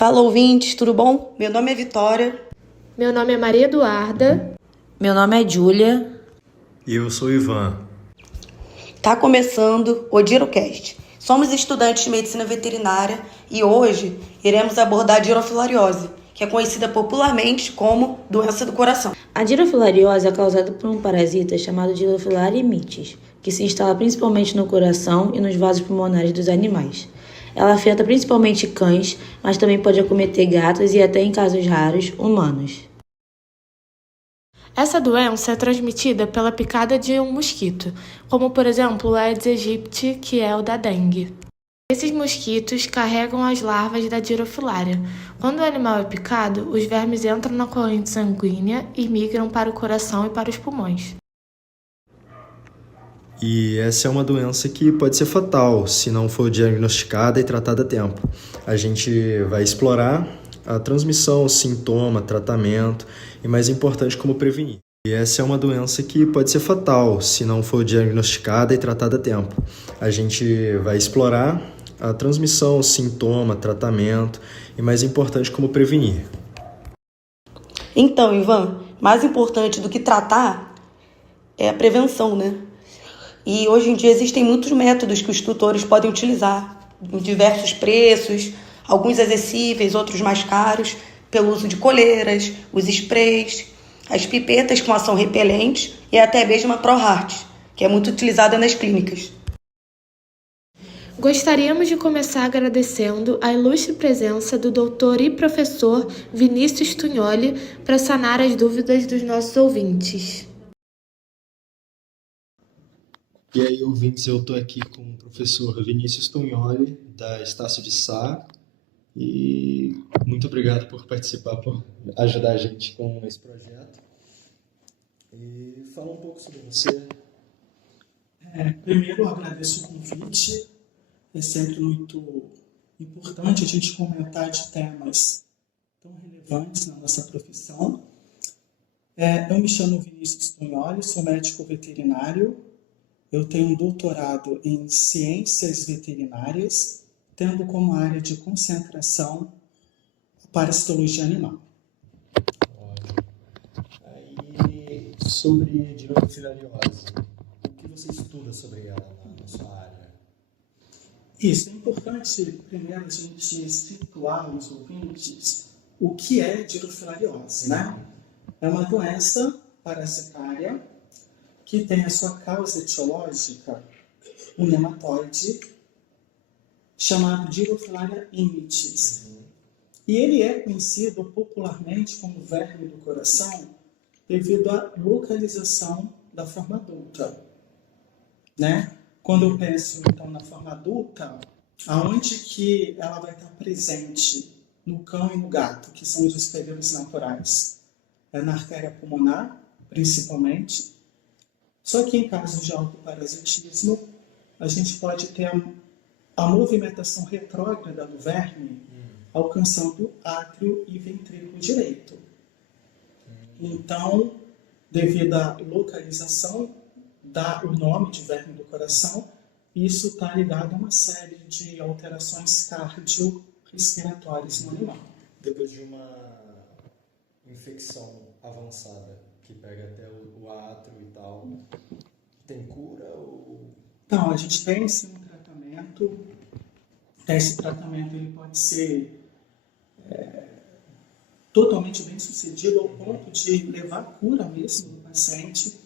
Fala, ouvintes, tudo bom? Meu nome é Vitória. Meu nome é Maria Eduarda. Meu nome é Júlia. E eu sou o Ivan. Tá começando o Dirocast. Somos estudantes de medicina veterinária e hoje iremos abordar a girofilariose, que é conhecida popularmente como doença do coração. A girofilariose é causada por um parasita chamado Girofilariae mites, que se instala principalmente no coração e nos vasos pulmonares dos animais. Ela afeta principalmente cães, mas também pode acometer gatos e até, em casos raros, humanos. Essa doença é transmitida pela picada de um mosquito, como por exemplo o Aedes aegypti, que é o da dengue. Esses mosquitos carregam as larvas da girofilária. Quando o animal é picado, os vermes entram na corrente sanguínea e migram para o coração e para os pulmões. E essa é uma doença que pode ser fatal se não for diagnosticada e tratada a tempo. A gente vai explorar a transmissão, sintoma, tratamento e, mais importante, como prevenir. E essa é uma doença que pode ser fatal se não for diagnosticada e tratada a tempo. A gente vai explorar a transmissão, sintoma, tratamento e, mais importante, como prevenir. Então, Ivan, mais importante do que tratar é a prevenção, né? E hoje em dia existem muitos métodos que os tutores podem utilizar, em diversos preços, alguns acessíveis, outros mais caros, pelo uso de coleiras, os sprays, as pipetas com ação repelente e até mesmo a ProHeart, que é muito utilizada nas clínicas. Gostaríamos de começar agradecendo a ilustre presença do doutor e professor Vinícius Tunholi para sanar as dúvidas dos nossos ouvintes. E aí, ouvintes, eu estou aqui com o professor Vinícius Tunholi, da Estácio de Sá, e muito obrigado por participar, por ajudar a gente com esse projeto. E fala um pouco sobre você. Primeiro, eu agradeço o convite. É sempre muito importante a gente comentar de temas tão relevantes na nossa profissão. Eu me chamo Vinícius Tunholi, sou médico veterinário. Eu tenho um doutorado em ciências veterinárias, tendo como área de concentração a parasitologia animal. Aí, sobre girofilariose, o que você estuda sobre ela na sua área? Isso, é importante primeiro a gente situar os ouvintes o que é girofilariose, né? É uma doença parasitária que tem a sua causa etiológica um nematóide chamado Girofilaria mites. E ele é conhecido popularmente como verme do coração devido à localização da forma adulta, né? Quando eu penso, então, na forma adulta, aonde que ela vai estar presente no cão e no gato, que são os hospedeiros naturais? É na artéria pulmonar, principalmente. Só que em casos de autoparasitismo, a gente pode ter a movimentação retrógrada do verme alcançando átrio e ventrículo direito. Então, devido à localização, dá o nome de verme do coração, e isso está ligado a uma série de alterações cardiorrespiratórias no animal. Depois de uma infecção avançada, que pega até o átrio e tal, tem cura ou... Então, a gente tem sim um tratamento. Esse tratamento ele pode ser totalmente bem sucedido ao ponto de levar à cura mesmo do paciente,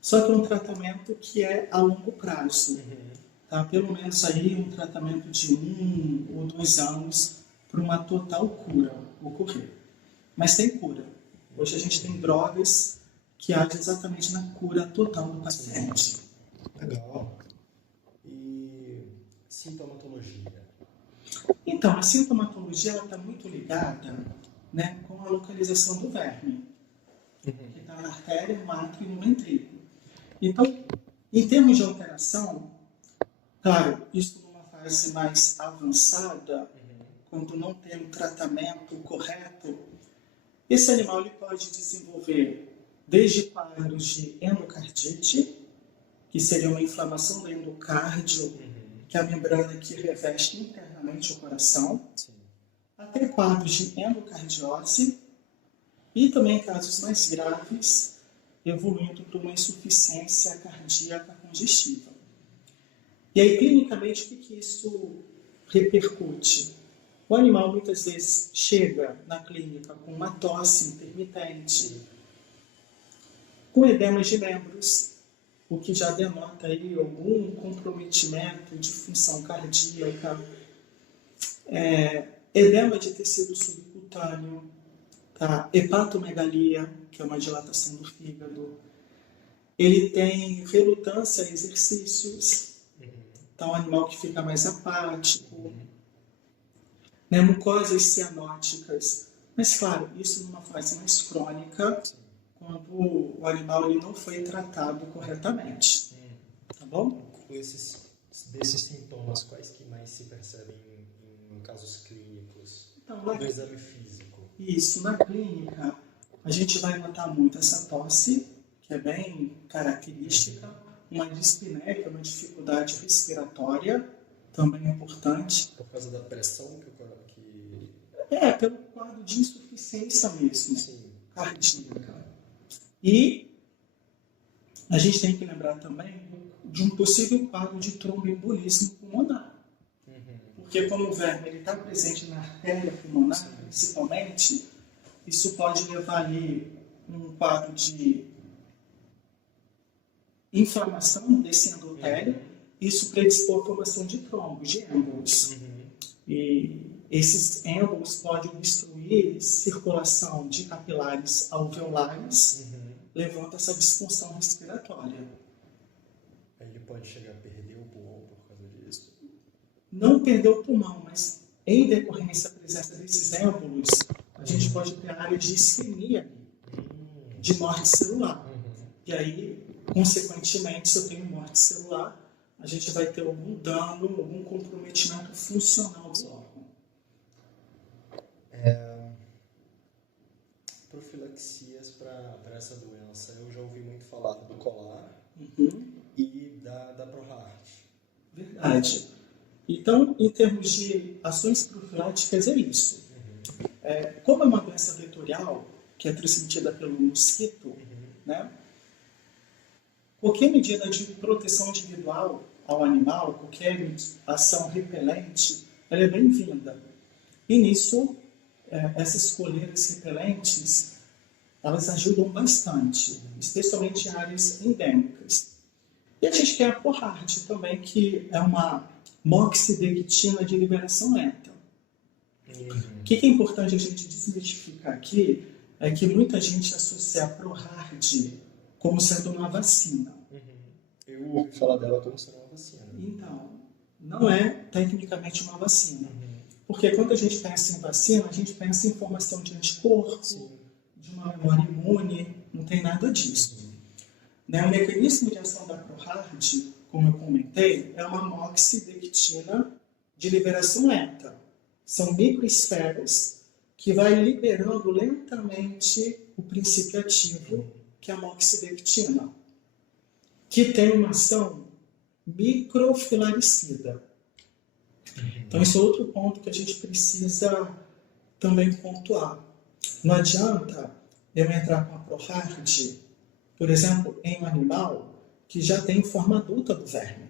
só que é um tratamento que é a longo prazo. Tá? Pelo menos aí um tratamento de 1 ou 2 anos para uma total cura ocorrer. Mas tem cura. Hoje a gente tem drogas que agem exatamente na cura total do paciente. Legal. E sintomatologia? Então, a sintomatologia está muito ligada, né, com a localização do verme, que está na artéria, no átrio e no ventrículo. Então, em termos de alteração, claro, isso numa fase mais avançada, quando não tem um tratamento correto, esse animal ele pode desenvolver desde quadros de endocardite, que seria uma inflamação do endocárdio, que é a membrana que reveste internamente o coração, até quadros de endocardiose e também casos mais graves, evoluindo para uma insuficiência cardíaca congestiva. E aí, clinicamente, o que isso repercute? O animal muitas vezes chega na clínica com uma tosse intermitente, com edemas de membros, o que já denota aí algum comprometimento de função cardíaca, edema de tecido subcutâneo, tá? Hepatomegalia, que é uma dilatação do fígado. Ele tem relutância a exercícios, então, um animal que fica mais apático, né? Mucosas cianóticas. Mas, claro, isso numa fase mais crônica, quando o animal ele não foi tratado corretamente. Tá bom? Desses sintomas, quais que mais se percebem em casos clínicos, Então, do exame físico? Isso, na clínica, a gente vai notar muito essa tosse, que é bem característica, uma dispneia, uma dificuldade respiratória, também importante. Por causa da pressão que Pelo quadro de insuficiência mesmo, Sim. cardíaca. E a gente tem que lembrar também de um possível quadro de tromboembolismo pulmonar. Porque como o verme está presente na artéria pulmonar, principalmente, isso pode levar ali um quadro de inflamação desse endotélio, isso predispor a formação de trombos, de êmbolos. E esses êmbolos podem obstruir circulação de capilares alveolares, levando a essa disfunção respiratória. Ele pode chegar a perder o pulmão por causa disso? Não perder o pulmão, mas em decorrência da presença desses êmbolos, a gente pode ter área de isquemia, de morte celular. E aí, consequentemente, se eu tenho morte celular, a gente vai ter algum dano, algum comprometimento funcional do órgão. Profilaxias para essa doença. Eu já ouvi muito falar do colar e da ProHeart. Verdade. Então, em termos de ações profiláticas, é isso. Como é uma doença vetorial, que é transmitida pelo mosquito, né? Qualquer medida de proteção individual ao animal, qualquer ação repelente, ela é bem-vinda. E nisso, essas coleiras repelentes, elas ajudam bastante, especialmente em áreas endêmicas. E a gente tem a ProHeart também, que é uma moxidectina de liberação lenta. O que é importante a gente desmistificar aqui é que muita gente associa a ProHeart como sendo uma vacina. Eu ouvi falar dela como sendo uma vacina. Então, não é tecnicamente uma vacina. Porque quando a gente pensa em vacina, a gente pensa em formação de anticorpo, de uma memória imune, não tem nada disso. Né? O mecanismo de ação da ProHeart, como eu comentei, é uma moxidectina de liberação lenta. São microesferas que vai liberando lentamente o princípio ativo, que é a moxidectina, que tem uma ação microfilaricida. Então, esse é outro ponto que a gente precisa também pontuar. Não adianta eu entrar com a ProHeart, por exemplo, em um animal que já tem forma adulta do verme,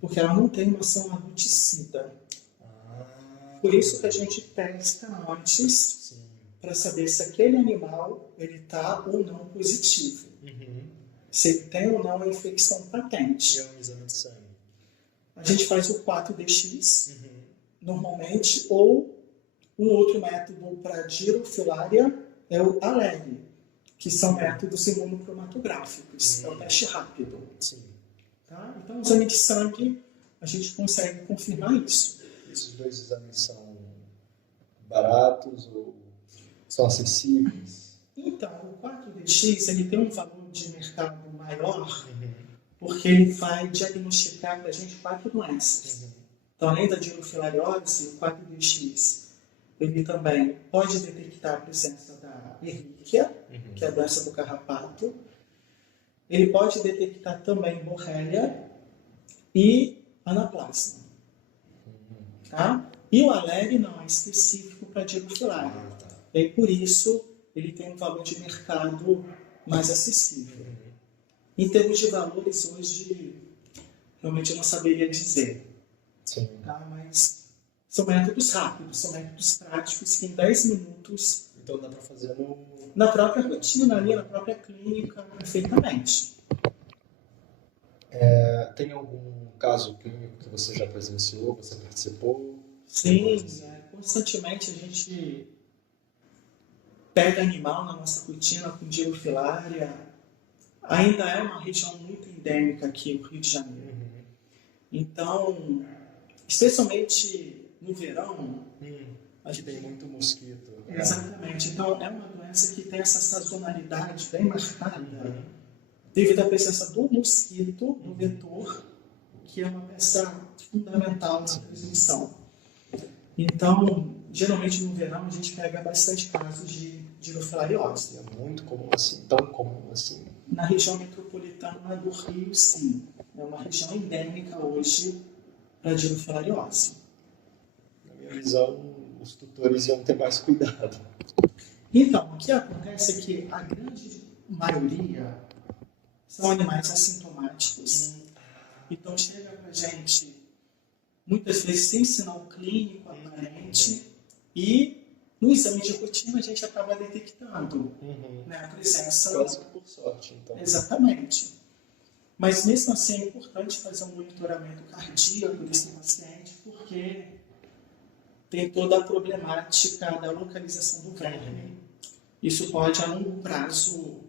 porque ela não tem uma ação adulticida. Por isso que a gente testa antes para saber se aquele animal está ou não positivo. Se ele tem ou não a infecção patente. É um exame de sangue. A gente faz o 4DX, normalmente, ou um outro método para girofilária é o ALEG, que são métodos imunocromatográficos, é o teste rápido. Tá? Então, o exame de sangue, a gente consegue confirmar isso. Esses dois exames são baratos ou são acessíveis? Então, o 4DX ele tem um valor de mercado maior, porque ele vai diagnosticar para a gente 4 doenças. Então, além da girofilariose, o 4DX ele também pode detectar a presença da Ehrlichia, que é a doença do carrapato. Ele pode detectar também Borrelia e anaplasma. Tá? E o alegre não é específico para Dirofilaria. E por isso ele tem um valor de mercado mais acessível. Em termos de valores, hoje, realmente eu não saberia dizer. Sim. Tá? Mas são métodos rápidos, são métodos práticos que em 10 minutos, Então dá para fazer na própria rotina, ali, na própria clínica, perfeitamente. Tem algum caso clínico que você já presenciou, você participou? Sim, constantemente a gente pega animal na nossa rotina com Dirofilaria. Ainda é uma região muito endêmica aqui no Rio de Janeiro. Então, especialmente no verão, A gente tem muito mosquito. exatamente. Então, é uma doença que tem essa sazonalidade bem marcada, devido à presença do mosquito, do vetor, que é uma peça fundamental na transmissão. Então, geralmente no verão a gente pega bastante casos de dirofilariose. É muito comum assim, tão comum assim. Na região metropolitana do Rio, sim. É uma região endêmica hoje para dirofilariose. Na minha visão, os tutores iam ter mais cuidado. Então, o que acontece é que a grande maioria são animais assintomáticos. Então, chega para a gente, muitas vezes, sem sinal clínico aparente, e no exame de rotina a gente acaba detectando né, a presença. Quase que por sorte, então. Exatamente. Mas mesmo assim é importante fazer um monitoramento cardíaco desse paciente, porque tem toda a problemática da localização do verme. Isso pode, a longo prazo,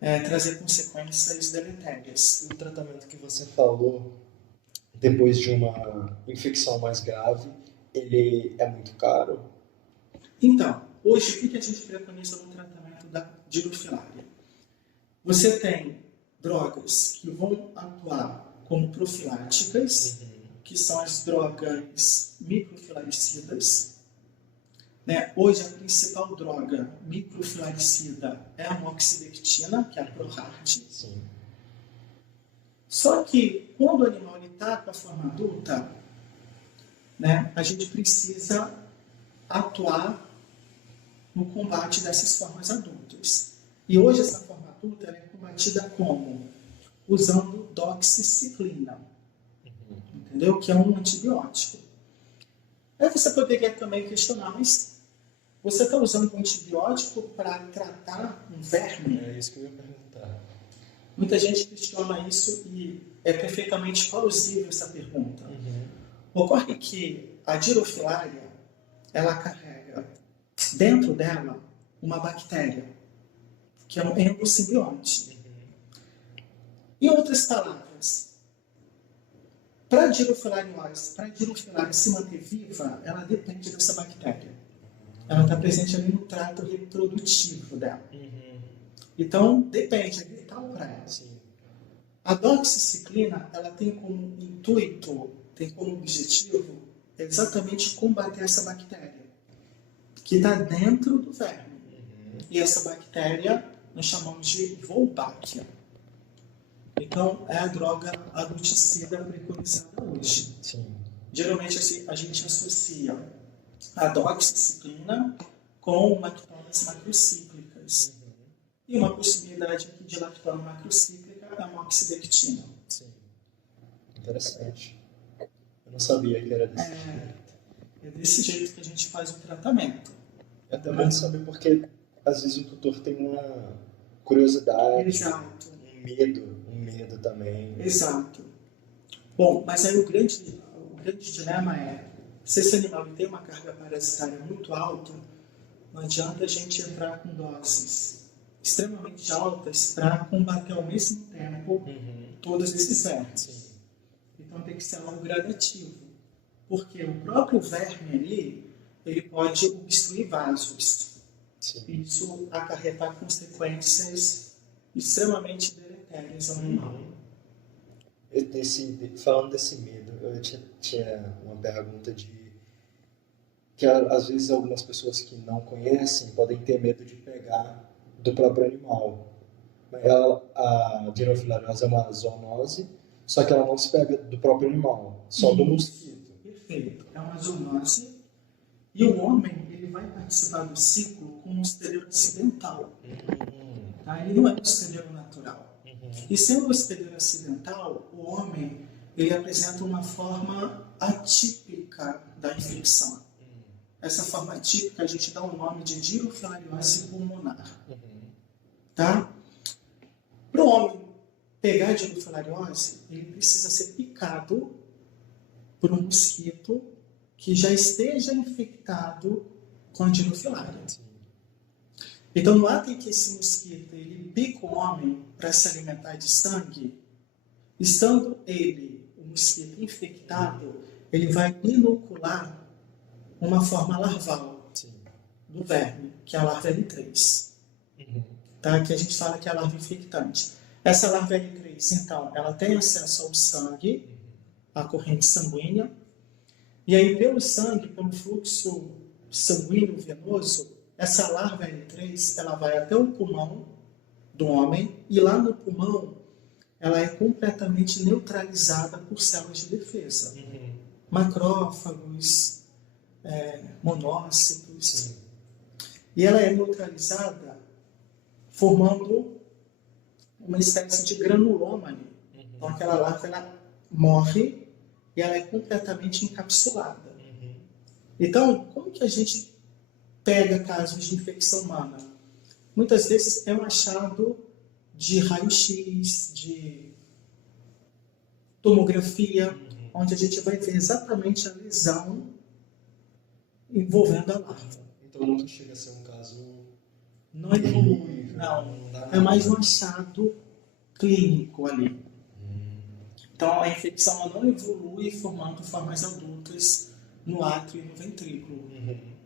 trazer consequências deletérias. O tratamento que você falou, depois de uma infecção mais grave, ele é muito caro? Então, hoje, o que a gente preconiza no tratamento da dirofilária? Você tem drogas que vão atuar como profiláticas, que são as drogas microfilaricidas. Né? Hoje, a principal droga microfilaricida é a moxidectina, que é a ProHard. Sim. Só que, quando o animal está com a forma adulta, né, a gente precisa atuar no combate dessas formas adultas. E hoje essa forma adulta é combatida como? Usando doxiciclina, entendeu? Que é um antibiótico. Aí você poderia também questionar, mas você está usando um antibiótico para tratar um verme? É isso que eu ia perguntar. Muita gente questiona isso e é perfeitamente plausível essa pergunta. Ocorre que a dirofilária, ela carrega dentro dela uma bactéria, que é um endosimbionte. Em outras palavras, para a dirofilária se manter viva, ela depende dessa bactéria. Ela está presente ali no trato reprodutivo dela. Então, depende, é vital para ela. Sim. A doxiciclina, ela tem como intuito, tem como objetivo exatamente combater essa bactéria que está dentro do verme. E essa bactéria nós chamamos de Wolbachia. Então, é a droga adulticida preconizada hoje. Sim. Geralmente a gente associa a doxiciclina com lactonas macrocíclicas. E uma possibilidade aqui de lactona macrocíclica é a moxidectina. Sim. Interessante. Eu não sabia que era desse jeito. É desse jeito que a gente faz o tratamento. É até bom saber porque às vezes o tutor tem uma curiosidade, Exato. um medo também. Exato. Bom, mas aí o grande dilema é, se esse animal tem uma carga parasitária muito alta, não adianta a gente entrar com doses extremamente altas para combater ao mesmo tempo todos esses vermes. Então tem que ser algo gradativo, porque o próprio verme ali, ele pode obstruir vasos. Sim. Isso acarretar consequências extremamente deletérias ao animal. Falando desse medo, eu tinha uma pergunta de que às vezes algumas pessoas que não conhecem podem ter medo de pegar do próprio animal. A dirofilariose é uma zoonose, só que ela não se pega do próprio animal, só do mosquito. Perfeito. É uma zoonose. E o homem, ele vai participar do ciclo com um hospedeiro acidental. Tá? Ele não é um hospedeiro natural. E sendo um hospedeiro acidental, o homem, ele apresenta uma forma atípica da infecção. Essa forma atípica a gente dá o nome de dirofilariose pulmonar. Tá? Para o homem pegar a dirofilariose, ele precisa ser picado por um mosquito que já esteja infectado com a dirofilária. Então, no ato em que esse mosquito ele pica o homem para se alimentar de sangue, estando ele, o mosquito infectado, ele vai inocular uma forma larval do verme, que é a larva L3. Tá? Que a gente fala que é a larva infectante. Essa larva L3, então, ela tem acesso ao sangue, à corrente sanguínea, e aí pelo sangue, pelo fluxo sanguíneo venoso, essa larva L3, ela vai até o pulmão do homem, e lá no pulmão, ela é completamente neutralizada por células de defesa. Macrófagos, monócitos. E ela é neutralizada formando uma espécie de granuloma ali. Então aquela larva ela morre e ela é completamente encapsulada. Então, como que a gente pega casos de infecção humana? Muitas vezes é um achado de raio-x, de tomografia, onde a gente vai ver exatamente a lesão envolvendo a larva. Então nunca chega a ser um caso... Não evolui, não. É mais um achado clínico ali. Então a infecção ela não evolui formando formas adultas no átrio e no ventrículo.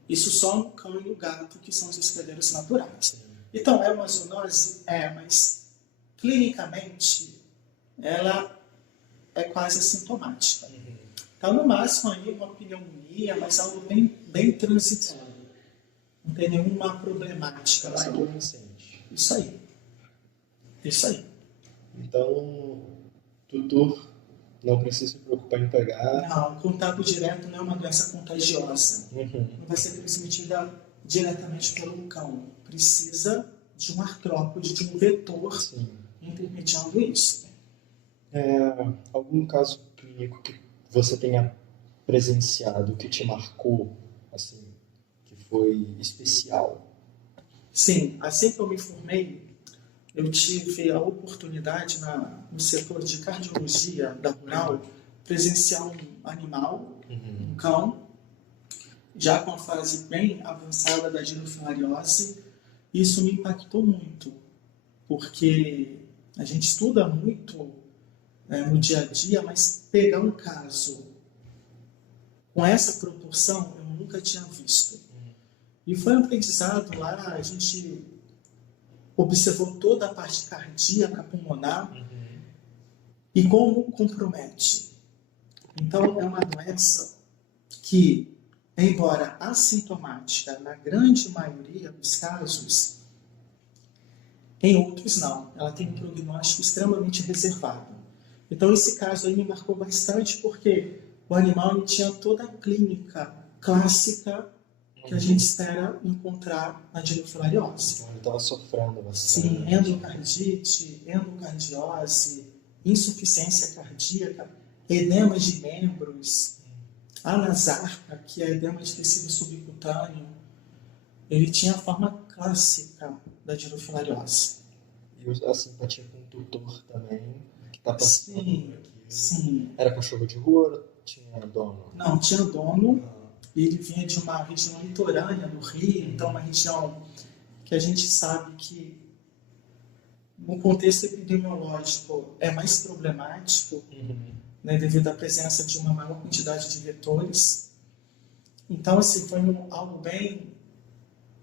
Isso só no cão e no gato, que são os hospedeiros naturais. Então é uma zoonose? É, mas clinicamente ela é quase assintomática. Então no máximo aí uma pneumonia, mas algo bem transitório. Não tem nenhuma problemática lá. Isso aí. Isso aí. Então, o tutor não precisa se preocupar em pegar. Não, contato direto não é uma doença contagiosa. Não vai ser transmitida diretamente pelo cão. Precisa de um artrópode, de um vetor intermediando isso. Algum caso clínico que você tenha presenciado, que te marcou, assim, que foi especial? Sim, assim que eu me formei, eu tive a oportunidade no setor de cardiologia da Rural presenciar um animal, um cão, já com a fase bem avançada da dirofilariose. Isso me impactou muito, porque a gente estuda muito no dia a dia, mas pegar um caso com essa proporção eu nunca tinha visto. E foi um aprendizado lá, a gente observou toda a parte cardíaca, pulmonar, e como compromete. Então, é uma doença que, embora assintomática na grande maioria dos casos, em outros não. Ela tem um prognóstico extremamente reservado. Então, esse caso aí me marcou bastante porque o animal tinha toda a clínica clássica que a gente espera encontrar na dirofilariose. Ele estava sofrendo bastante. Sim, endocardite, endocardiose, insuficiência cardíaca, edema de membros, anasarca, que é edema de tecido subcutâneo. Ele tinha a forma clássica da dirofilariose. E a simpatia com o tutor também, que está passando Sim, aqui. sim. Era cachorro de rua ou tinha dono? Não, tinha dono. Ele vinha de uma região litorânea do Rio, então uma região que a gente sabe que no contexto epidemiológico é mais problemático, né, devido à presença de uma maior quantidade de vetores. Então, assim, foi algo bem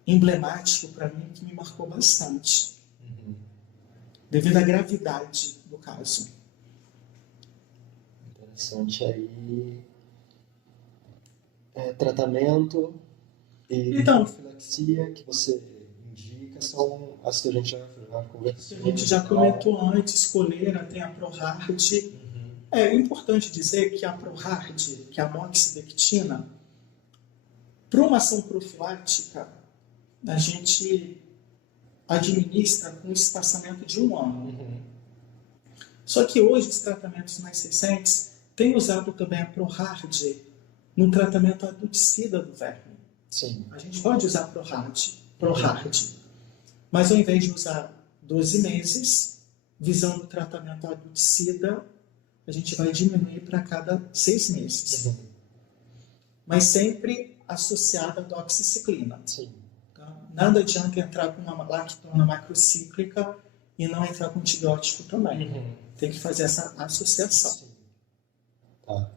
emblemático para mim, que me marcou bastante, devido à gravidade do caso. Interessante. Aí, tratamento e Então, profilaxia que você indica são as que a gente já conversou. a gente já comentou antes, coleira, tem a ProHeart, É importante dizer que a ProHard, que é a moxidectina, para uma ação profilática, a gente administra com um espaçamento de 1 ano. Só que hoje os tratamentos mais recentes têm usado também a ProHard no tratamento adulticida do verme. Sim. A gente pode usar ProHard, mas ao invés de usar 12 meses, visando o tratamento adulticida, a gente vai diminuir para cada 6 meses. Mas sempre associada à doxiciclina. Sim. Tá? Nada adianta entrar com uma lactona macrocíclica e não entrar com antibiótico também. Tem que fazer essa associação. Sim. Tá.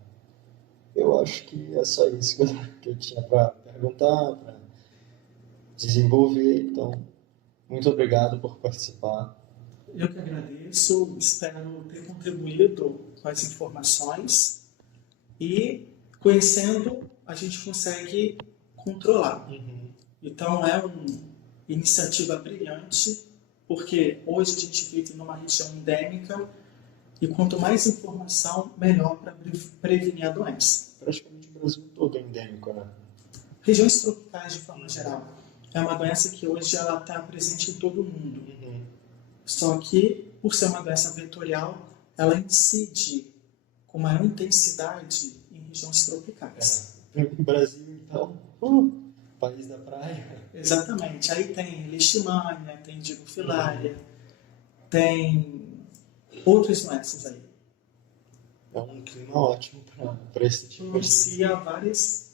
Eu acho que é só isso que eu tinha para perguntar, para desenvolver. Então, muito obrigado por participar. Eu que agradeço, espero ter contribuído com as informações e, conhecendo, a gente consegue controlar. Então, é uma iniciativa brilhante, porque hoje a gente vive numa região endêmica e quanto mais informação, melhor para prevenir a doença. Praticamente o Brasil todo é endêmico, né? Regiões tropicais, de forma geral, é uma doença que hoje ela está presente em todo o mundo. Só que, por ser uma doença vetorial, ela incide com maior intensidade em regiões tropicais. O Brasil, então, país da praia. Exatamente. Aí tem leishmania, tem digofilária, tem outras doenças aí. É um clima ótimo para esse tipo de... Propicia vários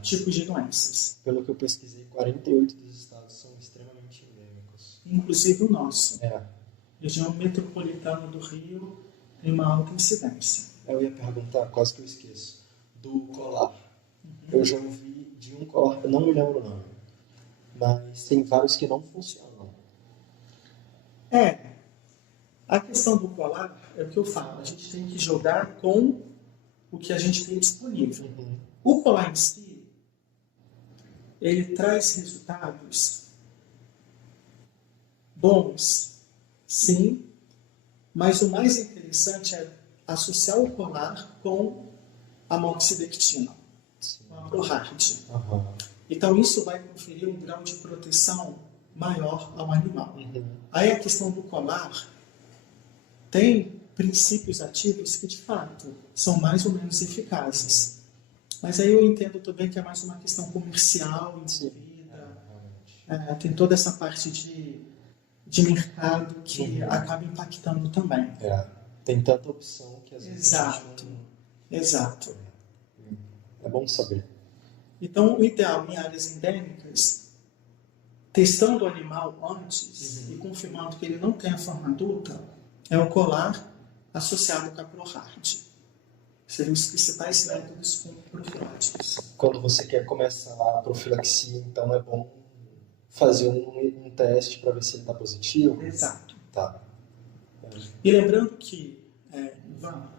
tipos de doenças. Pelo que eu pesquisei, 48 dos estados são extremamente endêmicos. Inclusive o nosso. Região metropolitana do Rio tem uma alta incidência. Eu ia perguntar, quase que eu esqueço, do colar. Eu já ouvi de um colar, eu não me lembro o nome, mas tem vários que não funcionam. A questão do colar é o que eu falo, a gente tem que jogar com o que a gente tem disponível. O colar em si, ele traz resultados bons, sim, mas o mais interessante é associar o colar com a moxidectina, com a ProHard. Então isso vai conferir um grau de proteção maior ao animal. Aí a questão do colar tem princípios ativos que de fato são mais ou menos eficazes. Mas aí eu entendo também que é mais uma questão comercial envolvida. Tem toda essa parte de mercado que acaba impactando também. Tem tanta opção que às vezes Exato. É bom saber. Então, o ideal em áreas endêmicas, testando o animal antes e confirmando que ele não tem a forma adulta, é o colar associado com a ProHard. Seriam os principais métodos profiláticos. Quando você quer começar a profilaxia, então é bom fazer um teste para ver se ele está positivo? Exato. Tá. E lembrando que, Ivan,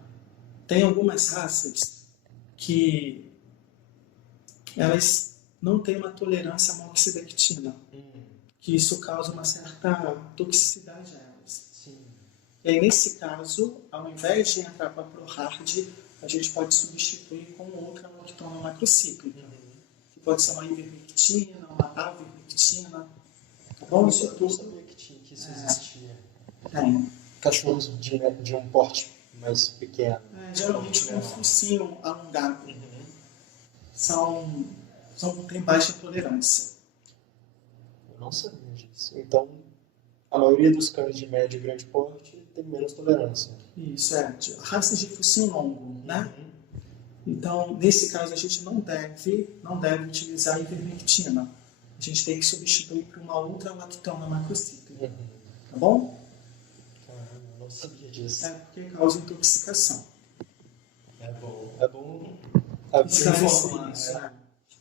tem algumas raças que elas não têm uma tolerância à moxidectina, que isso causa uma certa toxicidade a elas. E aí, nesse caso, ao invés de entrar com a ProHard, a gente pode substituir com outra lactona macrocíclica, que pode ser uma ivermectina, uma avermectina. Tá bom? Isso Eu não sabia que isso existia. Tem. Cachorros de um porte mais pequeno. Geralmente com um focinho alongado. Tem baixa tolerância. Eu não sabia disso. Então, a maioria dos cães de médio e grande porte tem menos tolerância. Isso, raças de focinho longo, né? Então, nesse caso, a gente não deve utilizar a ivermectina. A gente tem que substituir por uma outra lactona macrocíclica. Tá bom? Caramba, eu não sabia disso. Porque causa intoxicação. É bom Esclarecer isso,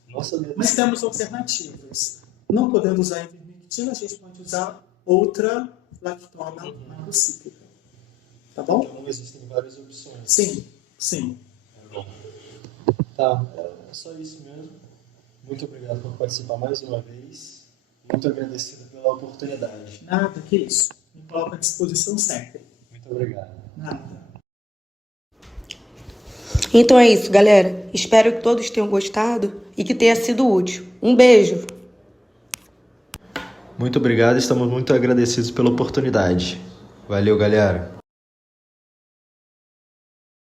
Não sabia. Mas temos alternativas. Não podendo usar a ivermectina, a gente pode usar outra lactona macrocíclica. Tá bom? Então existem várias opções. Sim. É bom. Tá, é só isso mesmo. Muito obrigado por participar mais uma vez. Muito agradecido pela oportunidade. Nada, que isso. Me coloco à disposição sempre. Muito obrigado. Nada. Então é isso, galera. Espero que todos tenham gostado e que tenha sido útil. Um beijo! Muito obrigado, estamos muito agradecidos pela oportunidade. Valeu, galera!